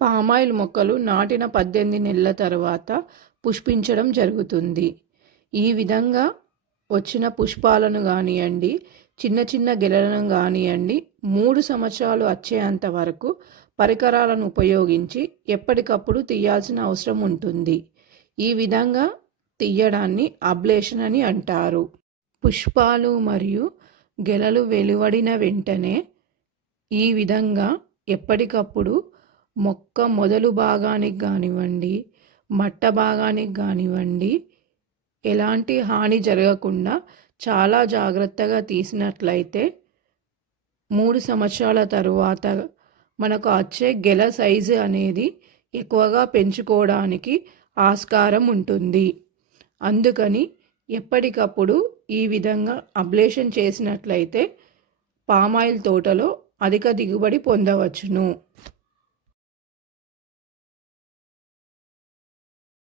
Palm oil మొక్కలు నాటిన పద్దెనిమిది నెలల తర్వాత పుష్పించడం జరుగుతుంది. ఈ విధంగా వచ్చిన పుష్పాలను కానివ్వండి చిన్న చిన్న గెలలను కానివ్వండి మూడు సంవత్సరాలు వచ్చేంత వరకు పరికరాలను ఉపయోగించి ఎప్పటికప్పుడు తీయాల్సిన అవసరం ఉంటుంది. ఈ విధంగా తీయడాన్ని అబ్లేషన్ అని అంటారు. పుష్పాలు మరియు గెలలు వెలువడిన వెంటనే ఈ విధంగా ఎప్పటికప్పుడు మొక్క మొదలు భాగానికి కానివ్వండి మట్ట భాగానికి కానివ్వండి ఎలాంటి హాని జరగకుండా చాలా జాగ్రత్తగా తీసినట్లయితే మూడు సంవత్సరాల తరువాత మనకు వచ్చే గెల సైజు అనేది ఎక్కువగా పెంచుకోవడానికి ఆస్కారం ఉంటుంది. అందుకని ఎప్పటికప్పుడు ఈ విధంగా అబ్లేషన్ చేసినట్లయితే పామాయిల్ తోటలో అధిక దిగుబడి పొందవచ్చును.